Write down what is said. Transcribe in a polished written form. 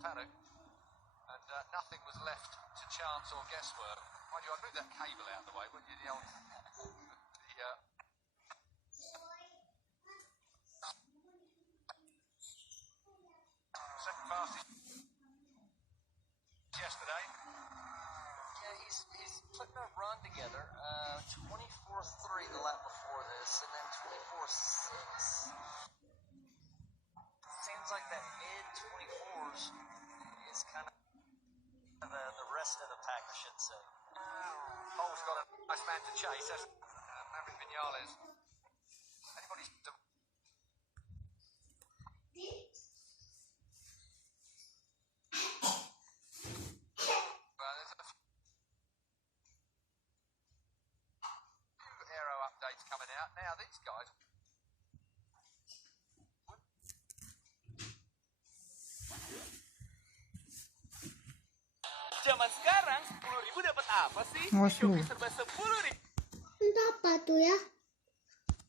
paddock, and nothing was left to chance or guesswork. Mind you, I'd move that cable out of the way, wouldn't you? The old, second fastest yesterday. Yeah, he's putting a run together. 24.3 the lap before this, and then 24.6. Seems like that mid 24s is kind of the rest of the pack, I should say. Paul's got a nice man to chase. That's Maverick Vinales. Anybody's there's a few aero updates coming out now. These guys. Zaman sekarang 10.000 dapat apa sih? Awas lu. Shopee serba 10.000. Entah apa tuh ya.